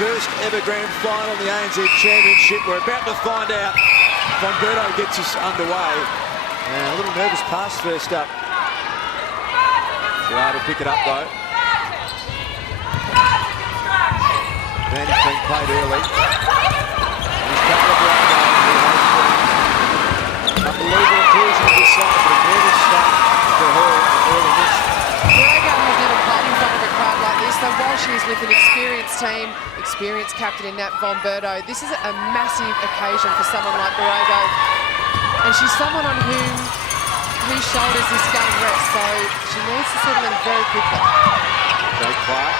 first ever grand final in the ANZ Championship. We're about to find out. Thunderbirds gets us underway. And a little nervous pass first up. Gerard will pick it up though. Advantage being played early. He's Carla Bravo, who has been unbelievable inclusion of this side, but a nervous start for her early miss. Brago has never played in front of a crowd like this, so while she's with an experienced team, experienced captain in Nat Thunderbirds, this is a massive occasion for someone like Brago. And she's someone on whose shoulders this game rests, so she needs to settle in very quickly. Jay Clark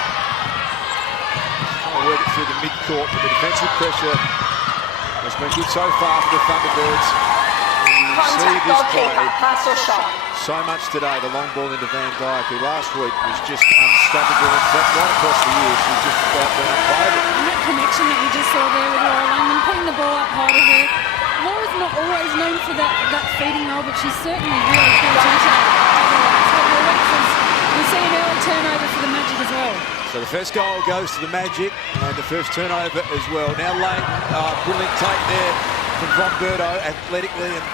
trying to work it through the mid-court, but the defensive pressure has been good so far for the Thunderbirds. You see this play pass or shot. so much today, the long ball into Van Dyke, who last week was just unstoppable. In fact, right across the year, she's just about been unplayable. And that connection that we just saw there with Laura Langman, putting the ball up high to her. Laura's not always known for that feeding role, but she's certainly really built into that over the last couple of weeks. We see an early turnover for the Magic as well. So the first goal goes to the Magic, and the first turnover as well. Now late, brilliant take there from Thunderbirds athletically, and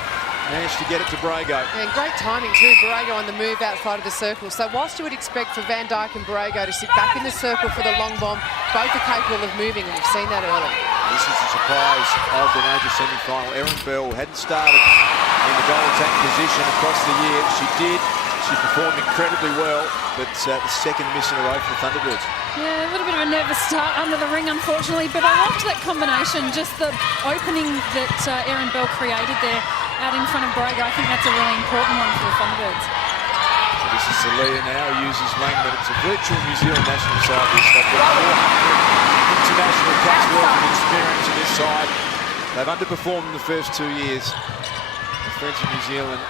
managed to get it to Brago. And great timing too, Brago on the move outside of the circle. So whilst you would expect for Van Dyke and Brago to sit back in the circle for the long bomb, both are capable of moving, and we've seen that early. This is the surprise of the major semi-final. Erin Bell hadn't started in the goal attack position across the year. She did. She performed incredibly well, but the second miss in a row for the Thunderbirds. Yeah, a little bit of a nervous start under the ring, unfortunately, but I liked that combination, just the opening that Erin Bell created there out in front of Brago. I think that's a really important one for the Thunderbirds. So this is Celia now, who uses Langman. It's a virtual New Zealand national side. They've got 400 international caps worth of experience in this side. They've underperformed in the first 2 years. The friends of New Zealand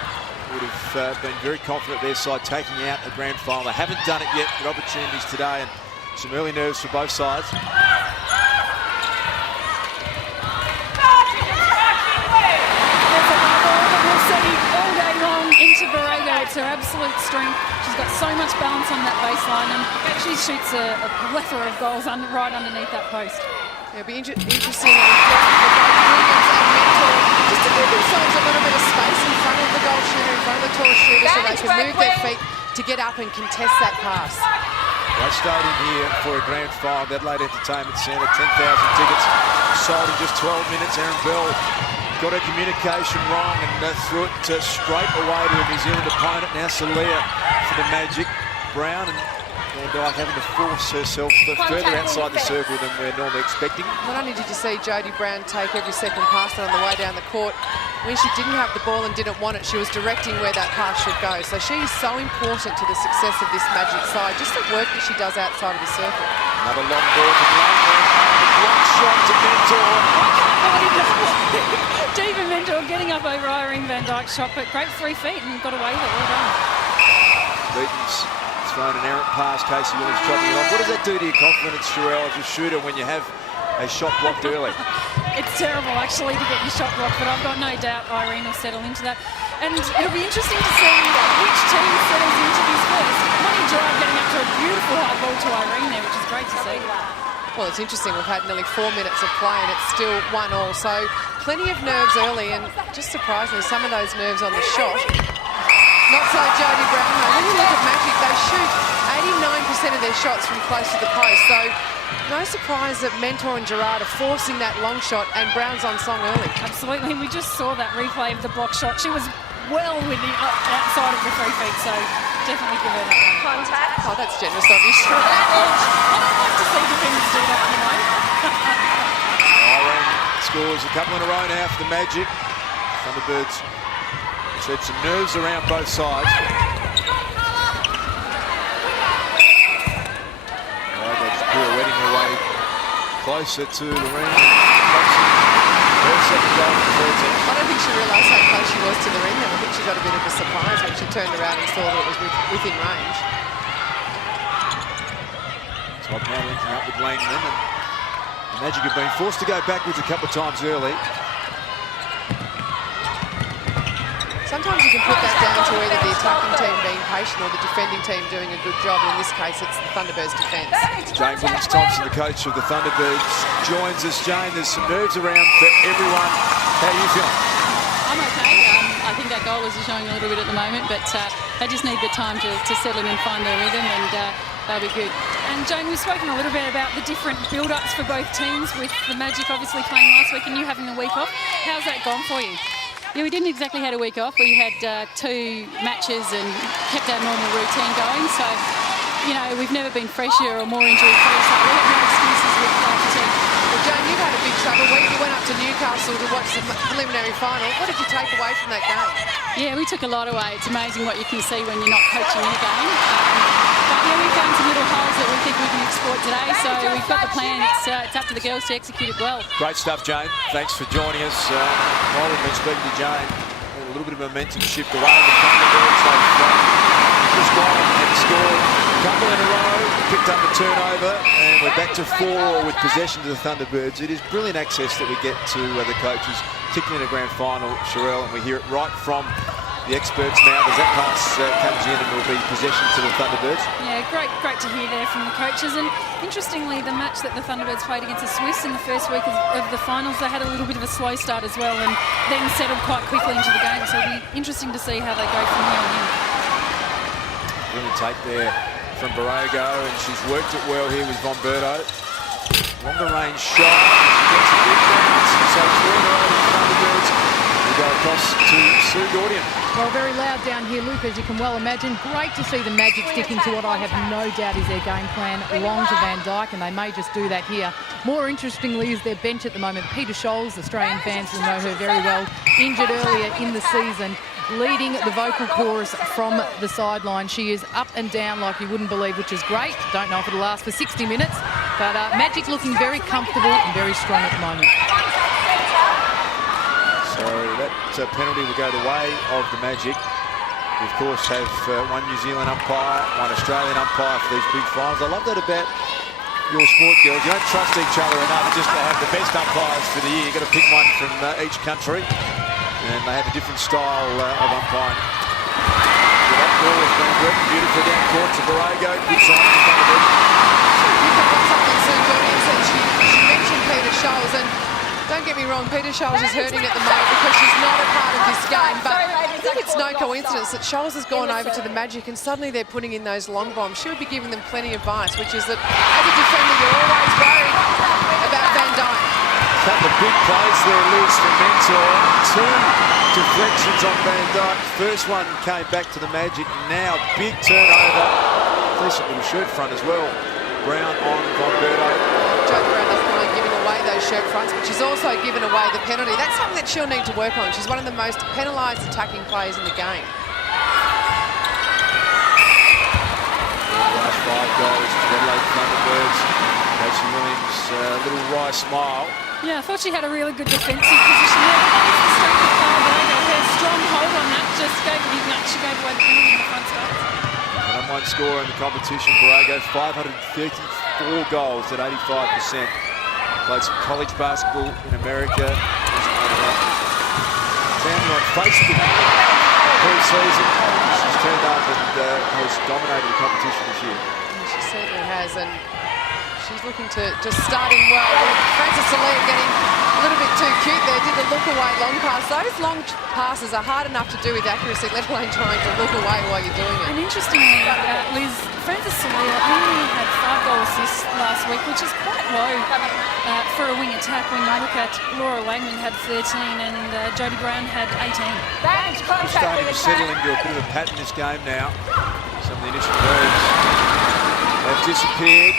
would have been very confident their side taking out a grand final. They haven't done it yet. Good opportunities today, and some early nerves for both sides. All day long into Brago. It's her absolute strength. She's got so much balance on that baseline, and she shoots a plethora of goals right underneath that post. It'll be interesting for Williams and Mentor just to give themselves a little bit of space in front of the goal shooter, in front of the tall shooter, so they can move their feet to get up and contest that pass. Great stadium here for a grand final. Adelaide Entertainment Centre, 10,000 tickets sold in just 12 minutes. Erin Bell got her communication wrong and threw it straight away to a New Zealand opponent. Now Celia for the Magic. Brown and Van Dyke having to force herself further outside the circle than we're normally expecting. Not only did you see Jodie Brown take every second pass on the way down the court, when she didn't have the ball and didn't want it, she was directing where that pass should go. So she is so important to the success of this Magic side, just the work that she does outside of the circle. Another long ball from Langman. Block shot to Mentor. Diva Mentor getting up over Irene Van Dyke's shot, but great 3 feet and got away with it. Well done. Beaton's thrown an errant pass. Casey Williams chopping it off. What does that do to your confidence, Sherelle, as a shooter when you have a shot blocked early? It's terrible, actually, to get your shot blocked, but I've got no doubt Irene will settle into that. And it'll be interesting to see which team settles into this first. Connie Gerard getting up to a beautiful high ball to Irene there, which is great to see. Well, it's interesting. We've had nearly 4 minutes of play and it's still 1-1. So plenty of nerves early, and just surprisingly, some of those nerves on the shot. Not so Jodie Brown, though. When you look at Magic, they shoot 89% of their shots from close to the post. So no surprise that Mentor and Gerard are forcing that long shot, and Brown's on song early. Absolutely. We just saw that replay of the block shot. She was well within outside of the 3 feet, so definitely give her that one. Contact. Oh, that's generous of you, Sherelle. I don't like to see defenders do that anyway. Irene scores a couple in a row now for the Magic. Thunderbirds had some nerves around both sides. They're just pirouetting her way closer to the ring. Her second goal in the third set. I don't think she realised how close she was to the ring then. I think she got a bit of a surprise when she turned around and saw that it was within range. Todd now linking up with Langman, and the Magic have been forced to go backwards a couple of times early. Sometimes you can put that down to either the attacking team being patient or the defending team doing a good job. In this case, it's the Thunderbirds' defence. Jane Williams-Thompson, the coach of the Thunderbirds, joins us. Jane, there's some nerves around for everyone. How are you feeling? I'm okay. I think our goalers are showing a little bit at the moment, but they just need the time to settle in and find their rhythm, and they'll be good. And Jane, we've spoken a little bit about the different build-ups for both teams, with the Magic obviously playing last week and you having a week off. How's that gone for you? Yeah, we didn't exactly have a week off. We had 2 matches and kept our normal routine going. So, you know, we've never been fresher or more injury-free, so we have no excuses with fatigue. Well, Jane, you've had a big travel week. You went up to Newcastle to watch the preliminary final. What did you take away from that game? Yeah, we took a lot away. It's amazing what you can see when you're not coaching in a game. But yeah, we found some little holes that we think we can exploit today. So we've got the plan. It's up to the girls to execute it well. Great stuff, Jane. Thanks for joining us. While we've been speaking to Jane, a little bit of momentum shift away. The Thunderbirds, they've just gone and scored a couple in a row, picked up a turnover, and we're back to 4-4 with possession to the Thunderbirds. It is brilliant access that we get to the coaches, particularly in a grand final, Sherelle, and we hear it right from the experts now as that pass comes in, and it will be possession to the Thunderbirds. Yeah, great to hear there from the coaches. And interestingly, the match that the Thunderbirds played against the Swiss in the first week of the finals, they had a little bit of a slow start as well and then settled quite quickly into the game. So it'll be interesting to see how they go from here on in. Brilliant take there from Borrego, and she's worked it well here with Bomberto. Longer range shot, gets a big bounce, so 3-0 the Thunderbirds. We go across to Sue Gordian. Well, very loud down here, Luke, as you can well imagine. Great to see the Magic sticking to what I have no doubt is their game plan, long to Van Dijk, and they may just do that here. More interestingly is their bench at the moment. Peter Scholes, Australian fans will know her very well, injured earlier in the season, leading the vocal chorus from the sideline. She is up and down like you wouldn't believe, which is great. Don't know if it'll last for 60 minutes, but Magic looking very comfortable and very strong at the moment. So that penalty will go the way of the Magic. We, of course, have one New Zealand umpire, one Australian umpire for these big finals. I love that about your sport, girls. You don't trust each other enough just to have the best umpires for the year. You've got to pick one from each country, and they have a different style of umpiring. That ball has been working beautifully down court to Borrego. Good sign for Thunderbirds. You picked up something Sue Gordian said. She mentioned Peter Scholes, and don't get me wrong, Peter Scholes is hurting at the moment because she's not a part of this game, but I think it's no coincidence that Scholes has gone over to the Magic and suddenly they're putting in those long bombs. She would be giving them plenty of advice, which is that as a defender, you're always worried about Van Dijk. A couple of big plays there, Liz, for Mentor. 2 deflections on Van Dijk. First one came back to the Magic. Now big turnover. Decent little shirt front as well. Brown on Bomberto. Joe Brown doesn't mind giving away those shirt fronts, but she's also given away the penalty. That's something that she'll need to work on. She's one of the most penalised attacking players in the game. Last 5 goals to Adelaide Thunderbirds. Casey Williams, a little wry smile. Yeah, I thought she had a really good defensive position there. But that is the strength of Borrego. Her strong hold on that just gave a big nut. She gave away the penalty in the front space. The number 1 scorer in the competition, Borrego, 534 goals at 85%. Played some college basketball in America. Family on Facebook pre-season. She's turned up and has dominated the competition this year. She certainly has, and she's looking to just starting well. Frances Salia getting a little bit too cute there, did the look-away long pass. Those long passes are hard enough to do with accuracy, let alone trying to look away while you're doing it. And interestingly, Liz, Frances Salia only had 5 goal assists last week, which is quite low for a wing attack when you look at Laura Langman had 13 and Jodie Brown had 18. Starting to settle into a bit of a pattern this game now. Some of the initial moves have disappeared.